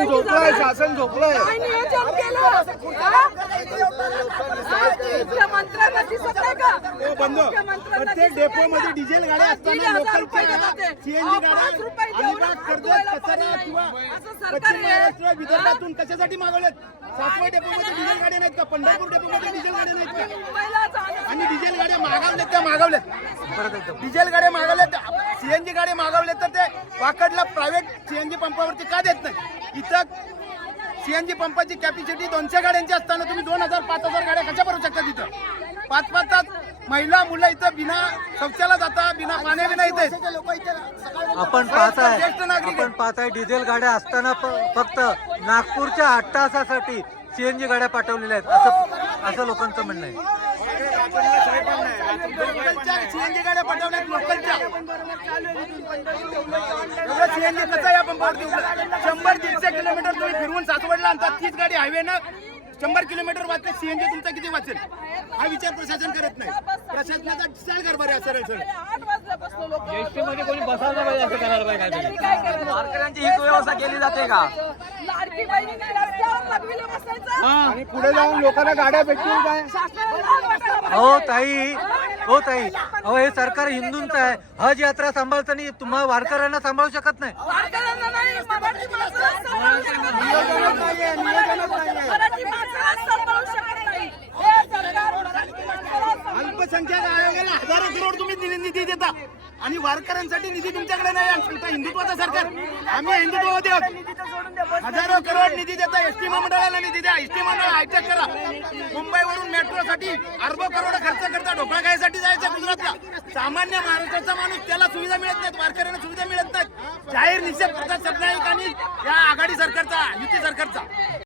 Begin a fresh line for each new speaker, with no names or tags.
झोपलंय, शासन झोपलंय.
काय नियोजन केलं? मुख्यमंत्र्यांना दिसत नाही का?
प्रत्येक डेपो मध्ये डिझेल गाड्या असताना लोकलच्या सीएनजी गाड्या अलिबाग, कर्जत, कसारा किंवा पश्चिम महाराष्ट्र विदर्भातून कशासाठी मागवलेत? सातवा डेपो मध्ये डिझेल गाड्या नाहीत का? पंढरपूर डेपो मध्ये डिझेल गाड्या नाहीत का? आणि डिझेल गाड्या मागवल्यात त्या मागवल्यात, डिझेल गाड्या मागवल्यात, सीएनजी गाड्या मागवल्यात, तर ते वाकडला प्रायव्हेट सीएनजी पंपावरती का देत नाही? इथं सीएनजी पंपाची कॅपॅसिटी 200 गाड्यांची असताना तुम्ही 2000-5000 गाड्या कशा भरू शकता? तिथं 5-5 तास महिला मुलं इथं बिना शौचाला जाता, बिना पाण्याविना इथे
आपण पाहताय डिझेल गाड्या असताना फक्त नागपूरच्या 8 तासासाठी सीएनजी गाड्या पाठवलेल्या आहेत असं लोकांचं म्हणणं आहे.
लोकलच्या सीएनजी गाड्या पाठवल्यात, लोकलच्या एवढं सीएनजी कसं या पंपावरती 100-150 किलोमीटर तुम्ही फिरवून सासवडला आणतात, तीच गाडी हायवेनं 100 किलोमीटर वाचते, सीएनजी तुमचा किती वाचेल हा विचार प्रशासन करत नाही. प्रशासनाचा चाल कारभार आहे सरळ सरळ.
8 वाजल्यापासून लोक
एसटी मध्ये कोणी बसायला पाहिजे असं करायला पाहिजे.
काय करणार?
वारकऱ्यांची ही व्यवस्था केली जाते का?
लाडकी बहिणीने रस्त्यावर लघवीला बसायचं.
आणि पुढे जाऊन लोकांना गाड्या भेटतील काय?
हो ताई, हो ताई, अहो हे सरकार हिंदूंचं आहे. हज यात्रा सांभाळताना तुम्हाला वारकऱ्यांना सांभाळू शकत नाही.
वारकऱ्यांना नाही, मराठी माणसाला सांभाळू शकत नाही. मराठी माणसाला सांभाळू शकत नाही. हे सरकार मराठी माणसाला सांभाळू
अल्पसंख्याक आयोगाला हजारो करोड तुम्ही निधी देता आणि वारकऱ्यांसाठी निधी तुमच्याकडे नाही. आणि सांगता हिंदुत्वाचं सरकार, आम्ही हिंदुत्ववादी आहोत. हजारो करोड निधी देता, एसटी महामंडळाला निधी द्या, एसटी मंडळ हायटेक करा. मुंबईवरून मेट्रोसाठी अरबो करोड खर्च करता, ढोकळा खायसाठी जायचं गुजरातला. सामान्य महाराष्ट्राचा माणूस त्याला सुविधा मिळत नाहीत, वारकऱ्यांना सुविधा मिळत नाहीत. जाहीर निषेध करतात सत्ताधारी आणि या आघाडी सरकारचा, युती सरकारचा.